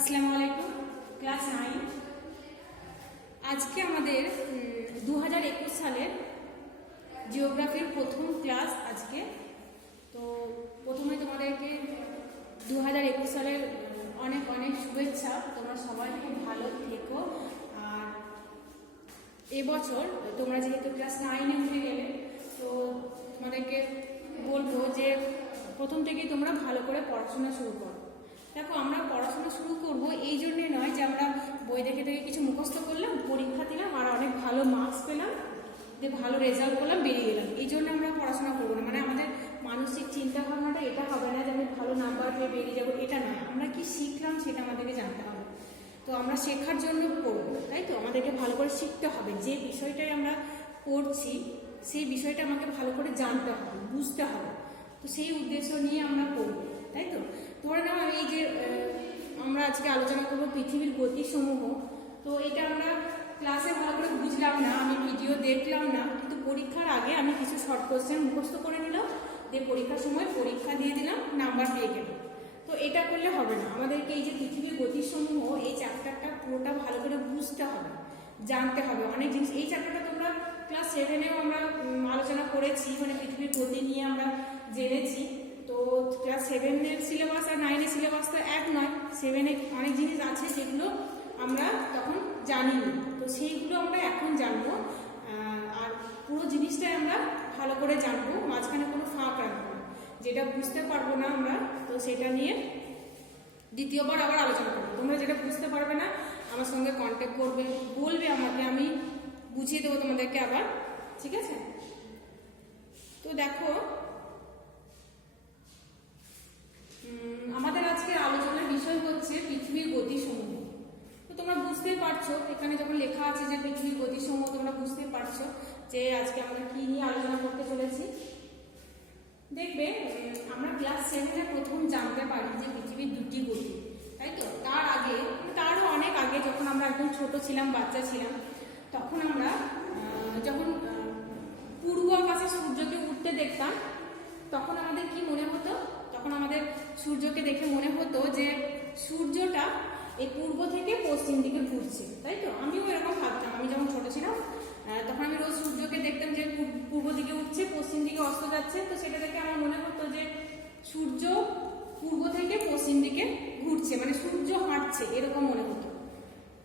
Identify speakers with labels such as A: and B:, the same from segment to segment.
A: আসসালামু আলাইকুম class nine. আজকে আমাদের দু হাজার একুশ সালের জিওগ্রাফির প্রথম ক্লাস আজকে। তো প্রথমে তোমাদেরকে দু হাজার একুশ সালের অনেক অনেক শুভেচ্ছা। তোমরা সবাই খুব ভালো থেকো। আর এবছর তোমরা যেহেতু ক্লাস নাইনে উঠে গেলে, তো তোমাদেরকে বলব যে প্রথম থেকেই তোমরা ভালো করে পড়াশোনা শুরু করো। দেখো, আমরা পড়াশোনা শুরু করব এই জন্যে নয় যে আমরা বই দেখে দেখে কিছু মুখস্থ করলাম, পরীক্ষা দিলাম, আর অনেক ভালো মার্কস পেলাম, যে ভালো রেজাল্ট করলাম, বেরিয়ে গেলাম। এই জন্য আমরা পড়াশোনা করব না। মানে আমাদের মানসিক চিন্তা ভাবনাটা এটা হবে না যে আমি ভালো নাম্বার পেয়ে বেরিয়ে যাব, এটা নয় আমরা কি শিখলাম সেটা আমাদেরকে জানতে হবে। তো আমরা শেখার জন্য পড়ব, তাই তো? আমাদেরকে ভালো করে শিখতে হবে। যে বিষয়টাই আমরা পড়ছি, সেই বিষয়টা আমাকে ভালো করে জানতে হবে, বুঝতে হবে। তো সেই উদ্দেশ্য নিয়ে আমরা পড়ব, তাই তো? ধরে নাও আমি এই যে আমরা আজকে আলোচনা করব পৃথিবীর গতিসমূহ। তো এটা আমরা ক্লাসে ভালো করে বুঝলাম না, আমি ভিডিও দেখলাম না, কিন্তু পরীক্ষার আগে আমি কিছু শর্ট কোশ্চেন মুখস্থ করে নিলাম দিয়ে পরীক্ষার সময় পরীক্ষা দিয়ে দিলাম নাম্বার পেয়ে গেলাম তো এটা করলে হবে না, আমাদেরকে এই যে পৃথিবীর গতিসমূহ, এই চ্যাপ্টারটা পুরোটা ভালো করে বুঝতে হবে, জানতে হবে। অনেক জিনিস, এই চ্যাপ্টারটা তোমরা ক্লাস সেভেনেও আমরা আলোচনা করেছি মানে পৃথিবীর গতি নিয়ে আমরা জেনেছি। ক্লাস সেভেনের সিলেবাস আর নাইনের সিলেবাস তো এক নয় সেভেনে অনেক জিনিস আছে যেগুলো আমরা তখন জানিনি। তো সেইগুলো আমরা এখন জানব আর পুরো জিনিসটাই আমরা ভালো করে জানব, মাঝখানে কোনো ফাঁক রাখব যেটা বুঝতে পারব না আমরা, তো সেটা নিয়ে দ্বিতীয়বার আবার আলোচনা করব। তোমরা যেটা বুঝতে পারবে না, আমার সঙ্গে কন্ট্যাক্ট করবে, বলবে আমাকে, আমি বুঝিয়ে দেবো তোমাদেরকে আবার, ঠিক আছে? তো দেখো পারছ? এখানে যখন লেখা আছে যে পৃথিবীর গতিসমূহ তোমরা বুঝতে পারছ যে আজকে আমরা কি নিয়ে আলোচনা করতে চলেছি, দেখবে আমরা ক্লাস সেভেনে প্রথম জানতে পারি যে পৃথিবীর দুটি গতি, তাই তো? তার আগে, তারও অনেক আগে যখন আমরা একদম ছোট ছিলাম, বাচ্চা ছিলাম, তখন আমরা যখন পূর্ব আকাশে সূর্যকে উঠতে দেখতাম, তখন আমাদের কি মনে হতো? তখন আমাদের সূর্যকে দেখে মনে হতো যে সূর্যটা এই পূর্ব থেকে পশ্চিম দিকে ঘুরছে, তাই তো? আমিও এরকম ভাবতাম। আমি যখন ছোট ছিলাম তখন আমি রোজ সূর্যকে দেখতাম যে পূর্ব দিকে উঠছে, পশ্চিম দিকে অস্ত যাচ্ছে। তো সেটা দেখে আমার মনে হতো যে সূর্য পূর্ব থেকে পশ্চিম দিকে ঘুরছে মানে সূর্য হাঁটছে, এরকম মনে হতো।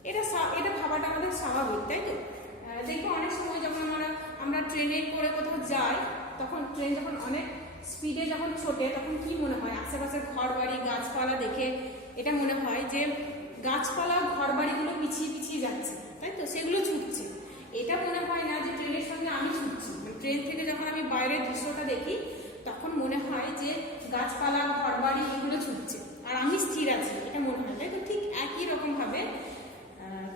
A: এটা এটা ভাবাটা আমাদের স্বাভাবিক, তাই তো? দেখব অনেক সময় যখন আমরা আমরা ট্রেনে করে কোথাও যাই, তখন ট্রেন যখন অনেক স্পিডে যখন ছোটে, তখন কি মনে হয়? আশেপাশের ঘর বাড়ি গাছপালা দেখে এটা মনে হয় যে গাছপালা ঘর বাড়িগুলো পিছিয়ে পিছিয়ে যাচ্ছে, তাই তো? সেগুলো ছুটছে। এটা মনে হয় না যে ট্রেনের সঙ্গে আমি ছুটছি। ট্রেন থেকে যখন আমি বাইরের দৃশ্যটা দেখি, তখন মনে হয় যে গাছপালা ঘর বাড়ি এগুলো ছুটছে। আর আমি স্থির আছি, এটা মনে হয়, তাই তো? ঠিক একই রকমভাবে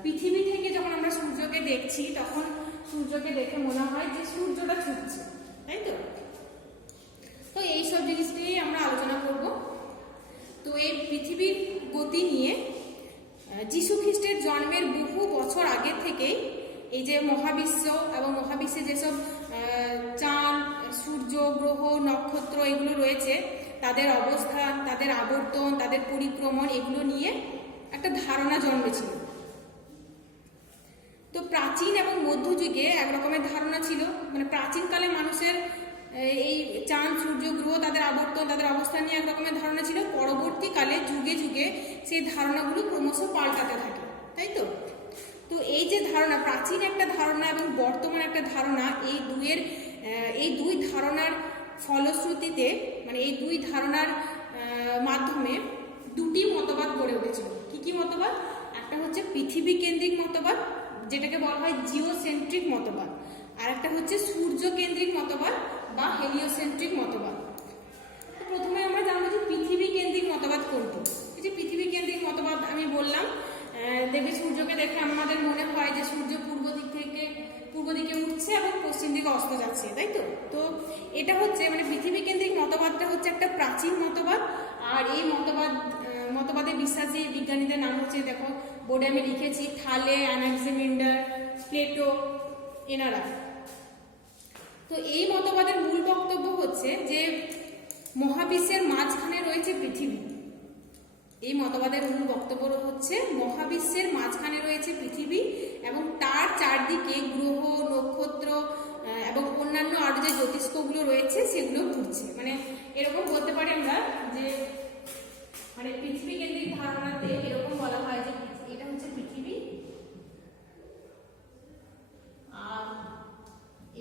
A: পৃথিবী থেকে যখন আমরা সূর্যকে দেখছি, তখন সূর্যকে দেখে মনে হয় যে সূর্যটা ছুটছে, তাই তো? তো এইসব জিনিস নিয়েই আমরা আলোচনা করব। তো এই পৃথিবীর গতি নিয়ে যীশু খ্রিস্টের জন্মের বহু বছর আগে থেকেই এই যে মহাবিশ্ব এবং মহাবিশ্বে যেসব চাঁদ, সূর্য, গ্রহ, নক্ষত্র এগুলো রয়েছে, তাদের অবস্থান তাদের আবর্তন, তাদের পরিক্রমণ এগুলো নিয়ে একটা ধারণা জন্মেছিল। তো প্রাচীন এবং মধ্যযুগে এক রকমের ধারণা ছিল মানে প্রাচীনকালে মানুষের এই চাঁদ সূর্য গ্রহ তাদের আবর্তন তাদের অবস্থান নিয়ে এক রকমের ধারণা ছিল। পরবর্তীকালে যুগে যুগে সেই ধারণাগুলো ক্রমশ পাল্টাতে থাকে তাই তো? তো এই যে ধারণা প্রাচীন একটা ধারণা এবং বর্তমান একটা ধারণা এই দুইয়ের আহ, এই দুই ধারণার ফলশ্রুতিতে মানে এই দুই ধারণার মাধ্যমে দুটি মতবাদ গড়ে উঠেছিল। কি কি মতবাদ? একটা হচ্ছে পৃথিবী কেন্দ্রিক মতবাদ যেটাকে বলা হয় জিওসেন্ট্রিক মতবাদ। আর একটা হচ্ছে সূর্য কেন্দ্রিক মতবাদ বা হেলিওসেন্ট্রিক মতবাদ। তো প্রথমে আমরা জানব যে পৃথিবী কেন্দ্রিক মতবাদ কোনটি? এই যে পৃথিবী কেন্দ্রিক মতবাদ আমি বললাম দেবী সূর্যকে দেখে আমাদের মনে হয় যে সূর্য পূর্ব দিক থেকে, পূর্ব দিকে উঠছে এবং পশ্চিম দিকে অস্ত যাচ্ছে, তাই তো? তো এটা হচ্ছে মানে পৃথিবী কেন্দ্রিক মতবাদটা হচ্ছে একটা প্রাচীন মতবাদ, আর এই মতবাদ মতবাদে বিশ্বাসী বিজ্ঞানীদের নাম হচ্ছে, দেখো, বোর্ডে আমি লিখেছি, থালে, অ্যানাক্সিমিন্ডার, প্লেটো, এনারা। তো এই মতবাদের মূল বক্তব্য হচ্ছে যে মহাবিশ্বের মাঝখানে রয়েছে পৃথিবী। এই মতবাদের মূল বক্তব্য হচ্ছে মহাবিশ্বের মাঝখানে রয়েছে পৃথিবী এবং তার চারদিকে গ্রহ, নক্ষত্র এবং অন্যান্য আরও যে জ্যোতিষ্কগুলো রয়েছে সেগুলো ঘুরছে। মানে এরকম বলতে পারি আমরা যে মানে পৃথিবী কেন্দ্রিক ধারণাতে এরকম বলা হয় যে এটা হচ্ছে পৃথিবী আর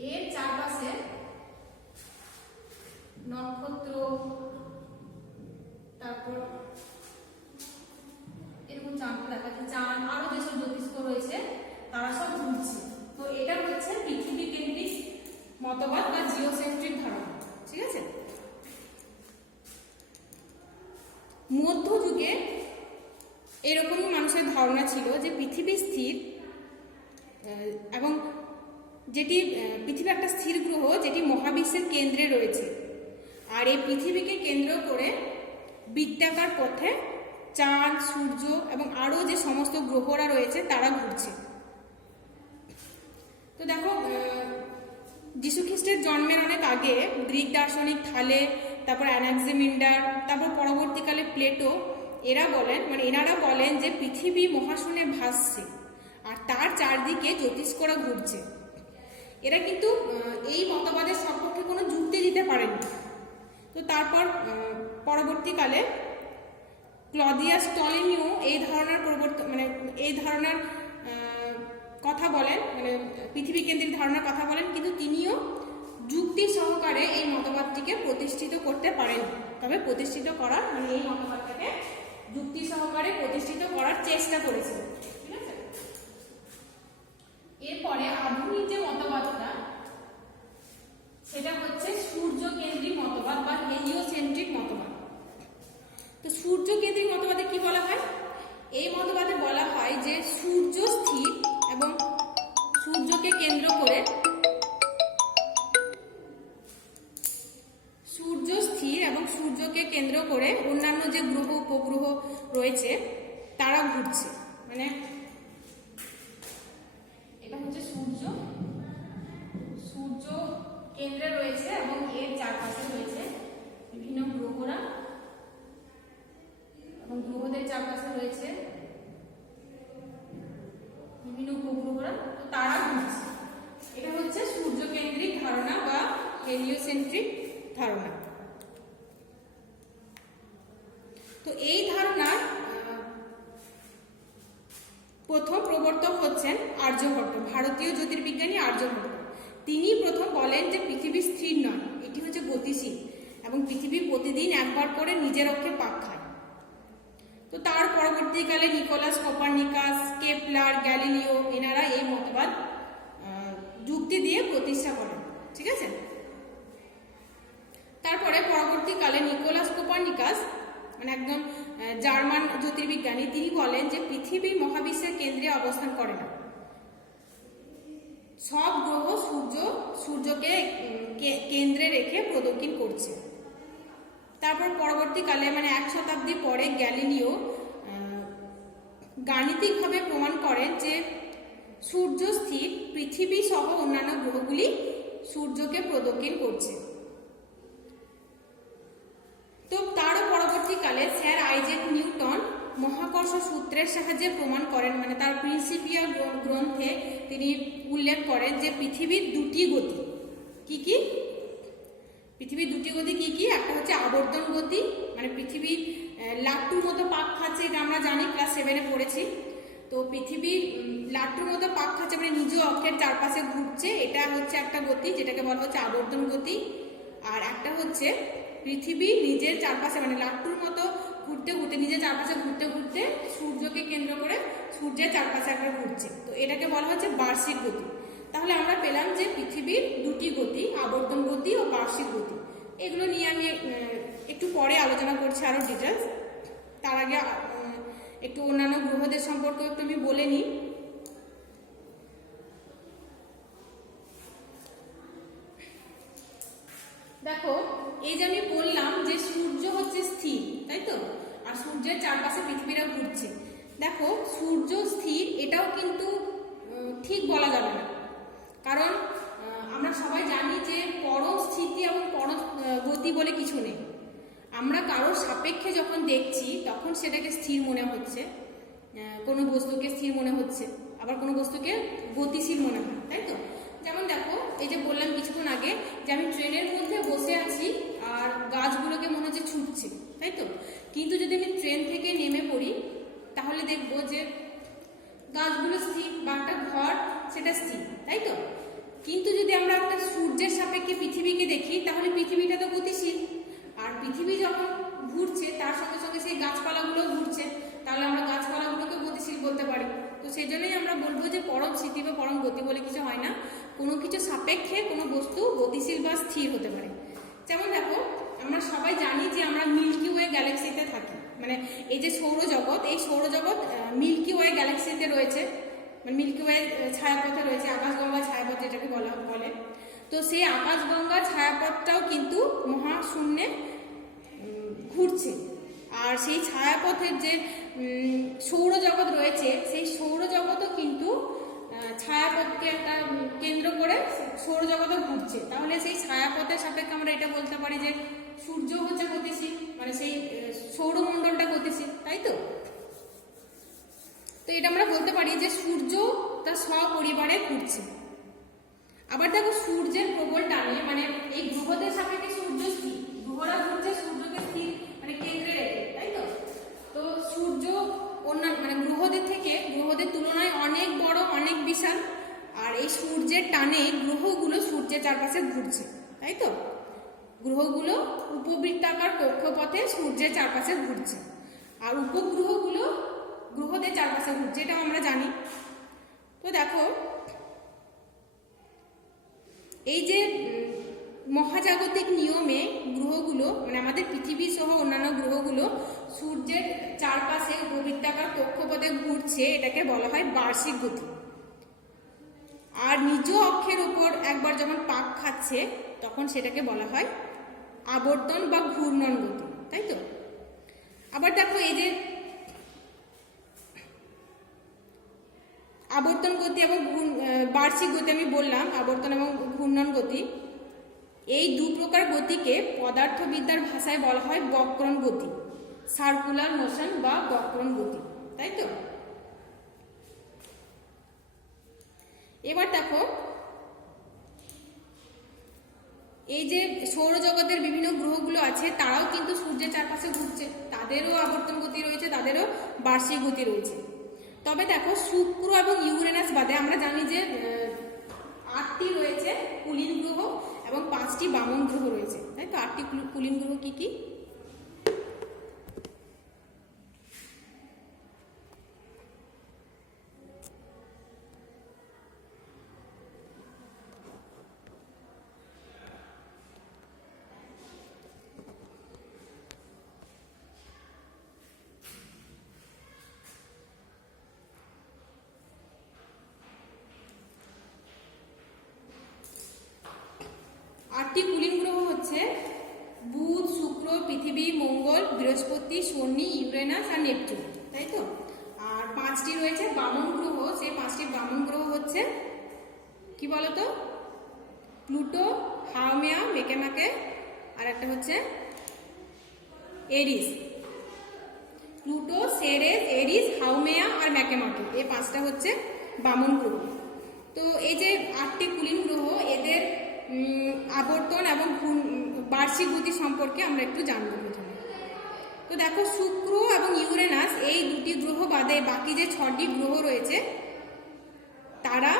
A: এর চারপাশে নক্ষত্র তারপর এরকম চাঁদ দেখা যাচ্ছে চাঁদ আরও যেসব জ্যোতিষ্ক রয়েছে তারা সব ঘুরছে তো এটা হচ্ছে পৃথিবী কেন্দ্রিক মতবাদ বা জিওসেন্ট্রিক ধারণা ঠিক আছে মধ্যযুগে এরকমই মানুষের ধারণা ছিল যে পৃথিবী স্থির আহ, এবং যেটি পৃথিবী একটা স্থির গ্রহ যেটি মহাবিশ্বের কেন্দ্রে রয়েছে। আর এই পৃথিবীকে কেন্দ্র করে বৃত্তাকার পথে চাঁদ, সূর্য এবং আরও যে সমস্ত গ্রহরা রয়েছে, তারা ঘুরছে। তো দেখো যীশু খ্রিস্টের জন্মের অনেক আগে গ্রিক দার্শনিক থালে, তারপর অ্যানাক্সিমিন্ডার তারপর পরবর্তীকালে প্লেটো, এরা বলেন মানে এনারা বলেন যে পৃথিবী মহাশূন্যে ভাসছে। আর তার চারদিকে জ্যোতিষ্করা ঘুরছে। এরা কিন্তু এই মতবাদের সম্পর্কে কোনো যুক্তি দিতে পারেনি তো তারপর পরবর্তীকালে ক্লদিয়াস টলিনিও এই ধারণার পরিবর্তন মানে এই ধারণার কথা বলেন মানে পৃথিবী কেন্দ্রিক ধারণার কথা বলেন, কিন্তু তিনিও যুক্তি সহকারে এই মতবাদটিকে প্রতিষ্ঠিত করতে পারেন। তবে প্রতিষ্ঠিত করার মানে এই মতবাদটাকে যুক্তি সহকারে প্রতিষ্ঠিত করার চেষ্টা আছে এরপরে আধুনিক যে মতবাদটা, সেটা হচ্ছে সূর্য কেন্দ্রিক মতবাদ বা হেলিওসেন্ট্রিক মতবাদ। তো সূর্য কেন্দ্রিক মতবাদে কি বলা হয়? এই মতবাদে বলা হয় যে সূর্য স্থির এবং সূর্যকে কেন্দ্র করে সূর্য স্থির এবং সূর্যকে কেন্দ্র করে অন্যান্য যে গ্রহ, উপগ্রহ রয়েছে, তারা ঘুরছে। মানে এটা হচ্ছে সূর্য সূর্য কেন্দ্রে রয়েছে এবং এর চারপাশে রয়েছে বিভিন্ন গ্রহরা এবং গ্রহদের চারপাশে রয়েছে বিভিন্ন উপগ্রহরা তো তারা ঘুরছে এটা হচ্ছে সূর্য কেন্দ্রিক ধারণা বা হেলিওসেন্ট্রিক ধারণা। তো এই ধারণার প্রথম প্রবর্তক হচ্ছেন আর্যভট্ট ভারতীয় জ্যোতির্বিজ্ঞানী আর্যভট্ট তিনি প্রথম বলেন যে পৃথিবী স্থির নয়, এটি হচ্ছে গতিশীল এবং পৃথিবী প্রতিদিন একবার করে নিজের অক্ষে পাক খায়। তো তার পরবর্তীকালে নিকোলাস কোপারনিকাস, কেপলার গ্যালিলিও, এনারা এই মতবাদ যুক্তি দিয়ে প্রতিষ্ঠা করেন, ঠিক আছে? তারপরে পরবর্তীকালে নিকোলাস কোপারনিকাস মানে একদম জার্মান জ্যোতির্বিজ্ঞানী, তিনি বলেন যে পৃথিবী মহাবিশ্বের কেন্দ্রে অবস্থান করে না। সব গ্রহ সূর্য, সূর্যকে কেন্দ্রে রেখে প্রদক্ষিণ করছে। তারপর পরবর্তীকালে মানে এক শতাব্দী পরে গ্যালিলিও গাণিতিকভাবে প্রমাণ করেন যে সূর্য স্থির, পৃথিবী সহ অন্যান্য গ্রহগুলি সূর্যকে প্রদক্ষিণ করছে তো তারও পরবর্তীকালে স্যার আইজেক নিউটন মহাকর্ষ সূত্রের সাহায্যে প্রমাণ করেন মানে তার প্রিন্সিপিয়া গ্রন্থে তিনি উল্লেখ করেন যে পৃথিবীর দুটি গতি। কি কি? পৃথিবীর দুটি গতি কি কি? একটা হচ্ছে আবর্তন গতি মানে পৃথিবী লাট্টুর মতো পাক খাচ্ছে এটা আমরা জানি ক্লাস সেভেনে পড়েছি। তো পৃথিবী লাট্টুর মতো পাক খাচ্ছে মানে নিজ অক্ষের চারপাশে ঘুরছে, এটা হচ্ছে একটা গতি, যেটাকে বলা হচ্ছে আবর্তন গতি। আর একটা হচ্ছে পৃথিবী নিজের চারপাশে মানে লাট্টুর মতো ঘুরতে ঘুরতে নিজের চারপাশে ঘুরতে ঘুরতে সূর্যকে কেন্দ্র করে সূর্যের চারপাশে একবার ঘুরছে। তো এটাকে বলা হচ্ছে বার্ষিক গতি। তাহলে আমরা পেলাম যে পৃথিবীর দুটি গতি, আবর্তন গতি ও বার্ষিক গতি। এগুলো নিয়ে আমি একটু পরে আলোচনা করছি আরও ডিটেলস তার আগে একটু অন্যান্য গ্রহদের সম্পর্কে একটু আমি বলে নিই। দেখো, এই যে আমি বললাম যে সূর্য হচ্ছে স্থির, তাই তো? আর সূর্যের চারপাশে পৃথিবীরা ঘুরছে। দেখো, সূর্য স্থির, এটাও কিন্তু ঠিক বলা যাবে না। কারণ আমরা সবাই জানি যে পরস্থিতি এবং পর গতি বলে কিছু নেই। আমরা কারোর সাপেক্ষে যখন দেখছি, তখন সেটাকে স্থির মনে হচ্ছে। কোনো বস্তুকে স্থির মনে হচ্ছে। আবার কোনো বস্তুকে গতিশীল মনে হয়, তাই তো? যেমন দেখো এই যে বললাম কিছুক্ষণ আগে যে আমি ট্রেনের মধ্যে বসে আছি আর গাছগুলোকে মনে হচ্ছে ছুটছে, তাই তো? কিন্তু যদি আমি ট্রেন থেকে নেমে পড়ি, তাহলে দেখব যে গাছগুলো স্থির, বা একটা ঘর, সেটা স্থির, তাই তো? কিন্তু যদি আমরা একটা সূর্যের সাপেক্ষে পৃথিবীকে দেখি, তাহলে পৃথিবীটা তো গতিশীল। আর পৃথিবী যখন ঘুরছে, তার সঙ্গে সঙ্গে সেই গাছপালাগুলো ঘুরছে, তাহলে আমরা গাছপালাগুলোকে গতিশীল বলতে পারি। তো সেই জন্যই আমরা বলব যে পরম স্মৃতি বা পরম গতি বলে কিছু হয় না। কোনো কিছু সাপেক্ষে কোনো বস্তু গতিশীল বা স্থির হতে পারে। যেমন দেখো, আমরা সবাই জানি যে আমরা মিল্কি ওয়ে গ্যালাক্সিতে থাকি। মানে এই যে সৌরজগৎ, এই সৌরজগৎ মিল্কি ওয়ে গ্যালাক্সিতে রয়েছে। মানে মিল্কি ওয়ে ছায়াপথে রয়েছে আকাশগঙ্গা ছায়াপথ যেটাকে বলা, বলে। তো সেই আকাশগঙ্গা ছায়াপথটাও কিন্তু মহাশূন্যে ঘুরছে। আর সেই ছায়াপথের যে সৌরজগৎ রয়েছে, সেই সৌরজগৎও কিন্তু ছায়াপথকে একটা কেন্দ্র করে সৌরজগতে ঘুরছে। তাহলে সেই ছায়াপথের সাপেক্ষে আমরা এটা বলতে পারি যে সূর্য হচ্ছে গতিশীল মানে সেই সৌরমণ্ডলটা গতিশীল, তাই তো? তো এটা আমরা বলতে পারি যে সূর্য তার সপরিবারে ঘুরছে। তো গ্রহগুলো উপবৃত্তাকার কক্ষপথে সূর্যের চারপাশে ঘুরছে। আর উপগ্রহগুলো গ্রহদের চারপাশে ঘুরছে, এটাও আমরা জানি। তো দেখো, এই যে মহাজাগতিক নিয়মে গ্রহগুলো মানে আমাদের পৃথিবী সহ অন্যান্য গ্রহগুলো সূর্যের চারপাশে উপবৃত্তাকার কক্ষপথে ঘুরছে, এটাকে বলা হয় বার্ষিক গতি। আর নিজ অক্ষের উপর যখন পাক খাচ্ছে, তখন সেটাকে বলা হয় আবর্তন বা ঘূর্ণন গতি, তাই তো? আবার দেখো এই যে আবর্তন গতি এবং বার্ষিক গতি আমি বললাম, আবর্তন এবং ঘূর্ণন গতি, এই দু প্রকার গতিকে পদার্থবিদ্যার ভাষায় বলা হয় বক্রণ গতি সার্কুলার মোশন বা বক্রণ গতি, তাই তো? এবার দেখো এই যে সৌরজগতের বিভিন্ন গ্রহগুলো আছে, তারাও কিন্তু সূর্যের চারপাশে ঘুরছে। তাদেরও আবর্তন গতি রয়েছে, তাদেরও বার্ষিক গতি রয়েছে। তবে দেখো, শুক্র এবং ইউরেনাস বাদে আমরা জানি যে আটটি রয়েছে কুলিন গ্রহ এবং পাঁচটি বামন গ্রহ রয়েছে। তাই তো? আটটি কুলিন গ্রহ কী কি? আটটি কুলীন গ্রহ হচ্ছে বুধ, শুক্র, পৃথিবী, মঙ্গল, বৃহস্পতি, শনি, ইউরেনাস আর নেপচুন, তাই তো? আর পাঁচটি রয়েছে বামন গ্রহ, সেই পাঁচটি বামন গ্রহ হচ্ছে কি বলতো? প্লুটো, হাওমেয়া, মেকেমাকে, আর একটা হচ্ছে এরিস। প্লুটো, সেরেস, এরিস হাউমেয়া আর ম্যাকেমাকে, এই পাঁচটা হচ্ছে বামন গ্রহ। তো এই যে আটটি কুলীন গ্রহ এদের আবর্তন এবং বার্ষিক গতি সম্পর্কে আমরা একটু জানব প্রথমে। তো দেখো শুক্র এবং ইউরেনাস এই দুটি গ্রহ বাদে বাকি যে ছটি গ্রহ রয়েছে, তারা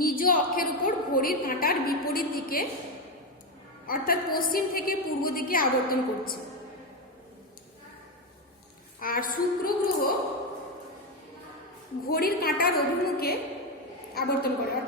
A: নিজ অক্ষের উপর ঘড়ির কাঁটার বিপরীত দিকে, অর্থাৎ পশ্চিম থেকে পূর্ব দিকে আবর্তন করছে। আর শুক্র গ্রহ ঘড়ির কাঁটার অভিমুখে আবর্তন করে